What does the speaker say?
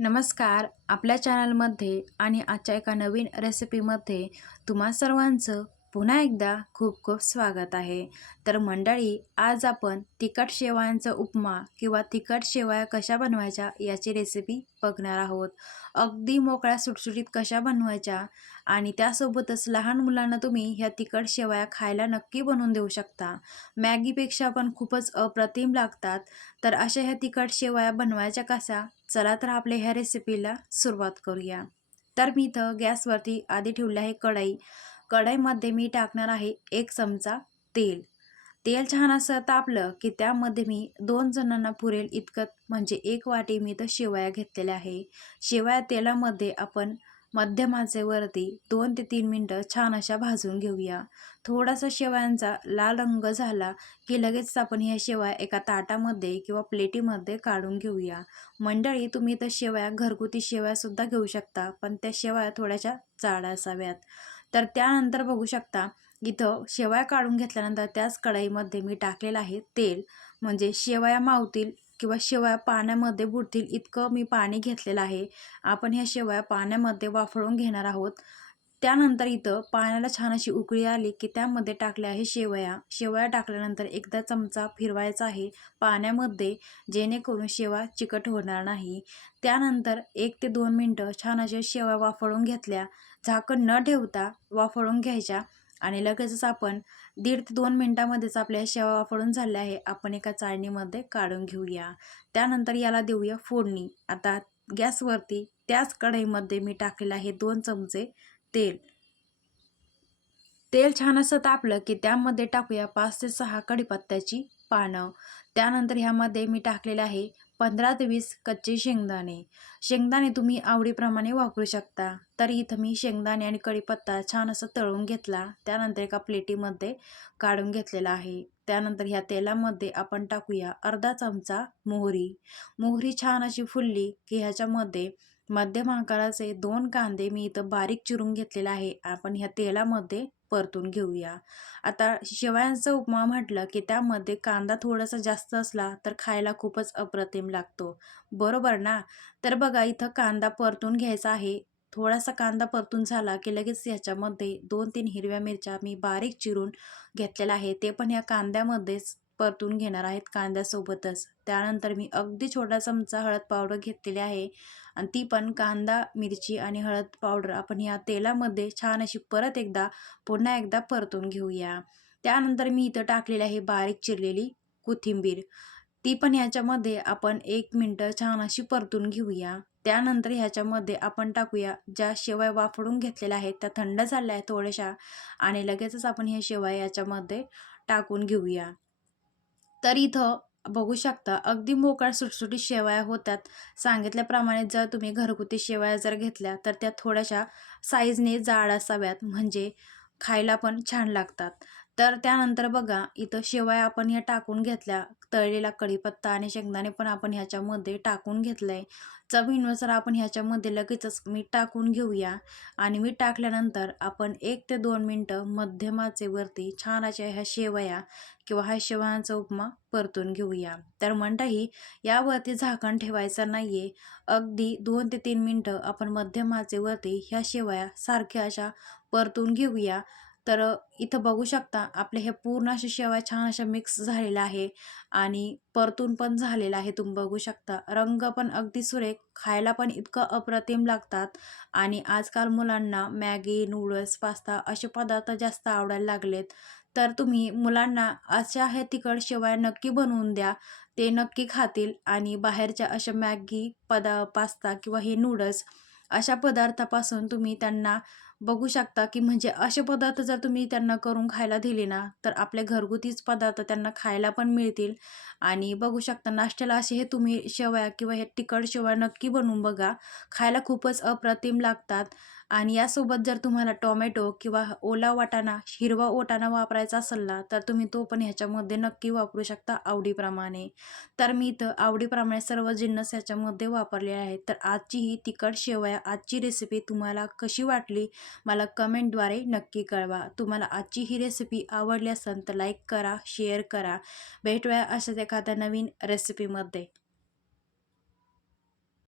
नमस्कार. आपल्या चॅनलमध्ये आणि आजच्या एका नवीन रेसिपीमध्ये तुम्हा सर्वांचं पुन्हा एकदा खूप खूप स्वागत आहे. तर मंडळी आज आपण तिखट शेवयांचा उपमा किंवा तिखट शेवया कशा बनवायच्या याची रेसिपी बघणार आहोत. अगदी मोकळ्या सुटसुटीत कशा बनवायच्या आणि त्यासोबतच लहान मुलांना तुम्ही ह्या तिखट शेवया खायला नक्की बनवून देऊ शकता. मॅगीपेक्षा पण खूपच अप्रतिम लागतात. तर अशा ह्या तिखट शेवया बनवायच्या कशा? चला तर आपल्या ह्या रेसिपीला सुरुवात करूया. तर मी इथं गॅसवरती आधी ठेवले आहे कढई. कढईमध्ये मी टाकणार आहे एक चमचा तेल. तेल छान असं तापलं की त्यामध्ये मी दोन जणांना पुरेल इतकं म्हणजे एक वाटी मी तर शेवया घेतलेल्या आहे. शेवया तेलामध्ये आपण मध्यम आचेवरती दोन ते तीन मिनटं छान अशा भाजून घेऊया. थोडासा शेवयांचा लाल रंग झाला की लगेच आपण ह्या शेवया एका ताटामध्ये किंवा प्लेटीमध्ये काढून घेऊया. मंडळी तुम्ही तर शेवया घरगुती शेवयासुद्धा घेऊ शकता पण त्या शेवया थोड्याशा जाड असाव्यात. तर त्यानंतर बघू शकता इथं शेवया काढून घेतल्यानंतर त्याच कढईमध्ये मी टाकलेलं आहे तेल. म्हणजे शेवया मावतील किंवा शेवया पाण्यामध्ये बुडतील इतकं मी पाणी घेतलेलं आहे. आपण ह्या शेवया पाण्यामध्ये वाफळून घेणार आहोत. त्यानंतर इथं पाण्याला छान अशी उकळी आली की त्यामध्ये टाकले आहे शेवया. शेवया टाकल्यानंतर एकदा चमचा फिरवायचा आहे पाण्यामध्ये जेणेकरून शेवा चिकट होणार नाही. त्यानंतर एक ते दोन मिनटं छान अशा शेवया वाफळून घेतल्या. झाकण न ठेवता वाफळून घ्यायच्या आणि लगेचच आपण दीड ते दोन मिनटामध्येच आपल्या शेवा वाफळून झाल्या आहे आपण एका चाळणीमध्ये काढून घेऊया. त्यानंतर याला देऊया फोडणी. आता गॅसवरती त्याच कढईमध्ये मी टाकलेलं आहे दोन चमचे तेल. तेल छान असं तापलं की त्यामध्ये टाकूया पाच ते सहा कढीपत्त्याची पानं. त्यानंतर ह्यामध्ये मी टाकलेलं आहे पंधरा ते वीस कच्चे शेंगदाणे. शेंगदाणे तुम्ही आवडीप्रमाणे वापरू शकता. तर इथं मी शेंगदाणे आणि कढीपत्ता छान असं तळून घेतला. त्यानंतर एका प्लेटीमध्ये काढून घेतलेला आहे. त्यानंतर ह्या तेलामध्ये आपण टाकूया अर्धा चमचा मोहरी. मोहरी छान अशी फुलली की ह्याच्यामध्ये मध्यम आकाराचे दोन कांदे मी इथं बारीक चिरून घेतलेले आहे. आपण ह्या तेलामध्ये परतून घेऊया. आता शेवयांचा उपमा म्हटलं की त्यामध्ये कांदा थोडासा जास्त असला तर खायला खूपच अप्रतिम लागतो. बरोबर ना? तर बघा इथं कांदा परतून घ्यायचा आहे. थोडासा कांदा परतून झाला की लगेच ह्याच्यामध्ये दोन तीन हिरव्या मिरच्या मी बारीक चिरून घेतलेल्या आहे. ते पण या कांद्यामध्येच परतून घेणार आहेत कांद्यासोबतच. त्यानंतर मी अगदी छोटा चमचा हळद पावडर घेतलेली आहे आणि ती पण कांदा मिरची आणि हळद पावडर आपण या तेलामध्ये छान अशी परत एकदा पुन्हा एकदा परतून घेऊया. त्यानंतर मी इथं टाकलेली आहे बारीक चिरलेली कोथिंबीर. ती पण ह्याच्यामध्ये आपण एक मिनटं छान अशी परतून घेऊया. त्यानंतर ह्याच्यामध्ये आपण टाकूया ज्या शेवया वाफडून घेतलेल्या आहेत त्या थंड झाल्या आहेत थोड्याशा आणि लगेचच आपण ह्या शेवया याच्यामध्ये टाकून घेऊया. तर इथं बघू शकता अगदी मोकळ्या सुटसुटीत शेवया होतात सांगितल्याप्रमाणे जर तुम्ही घरगुती शेवया जर घेतल्या तर त्या थोड्याशा साईजने जाड असाव्यात. म्हणजे खायला पण छान लागतात. तर त्यानंतर बघा इथं शेवया आपण ह्या टाकून घेतल्या. तळलेला कढीपत्ता आणि शेंगदाणे पण आपण ह्याच्यामध्ये टाकून घेतलं आहे चवीनुसार आपण ह्याच्यामध्ये लगेचच मीठ टाकून घेऊया. आणि मीठ टाकल्यानंतर आपण एक ते दोन मिनटं मध्यमाचेवरती छान अशा ह्या शेवया किंवा हा शेवयांचा उपमा परतून घेऊया. तर म्हणताही यावरती झाकण ठेवायचं नाही आहे अगदी दोन ते तीन मिनटं आपण मध्यमाचेवरती ह्या शेवया सारख्या अशा परतून घेऊया. तर इथं बघू शकता आपले हे पूर्ण असे शेवा छान अशा मिक्स झालेलं आहे आणि परतून पण झालेला आहे तुम्ही बघू शकता. रंग पण अगदी सुरेख खायला पण इतकं अप्रतिम लागतात आणि आजकाल मुलांना मॅगी नूडल्स पास्ता असे पदार्थ जास्त आवडायला लागलेत. तर तुम्ही मुलांना अशा हे तिखट शेवया नक्की बनवून द्या ते नक्की खातील आणि बाहेरच्या अशा मॅगी पदा पास्ता किंवा हे नूडल्स अशा पदार्थापासून तुम्ही त्यांना बघू शकता की म्हणजे असे पदार्थ जर तुम्ही त्यांना करून खायला दिले ना तर आपले घरगुतीच पदार्थ त्यांना खायला पण मिळतील. आणि बघू शकता नाश्त्याला असे हे तुम्ही शेवया किंवा हे तिखट शेवया नक्की बनवून बघा. खायला खूपच अप्रतिम लागतात. आणि यासोबत जर तुम्हाला टोमॅटो किंवा ओला वाटाणा हिरवा वाटाणा वापरायचा असेल ना तर तुम्ही तो पण ह्याच्यामध्ये नक्की वापरू शकता आवडीप्रमाणे. तर मी इथं आवडीप्रमाणे सर्व जिन्नस ह्याच्यामध्ये वापरले आहेत. तर आजची ही तिखट शेवया आजची रेसिपी तुम्हाला कशी वाटली मला कमेंटद्वारे नक्की कळवा. तुम्हाला आजची ही रेसिपी आवडली असेल तर लाईक करा शेअर करा. भेटूया अशाच एखाद्या नवीन रेसिपीमध्ये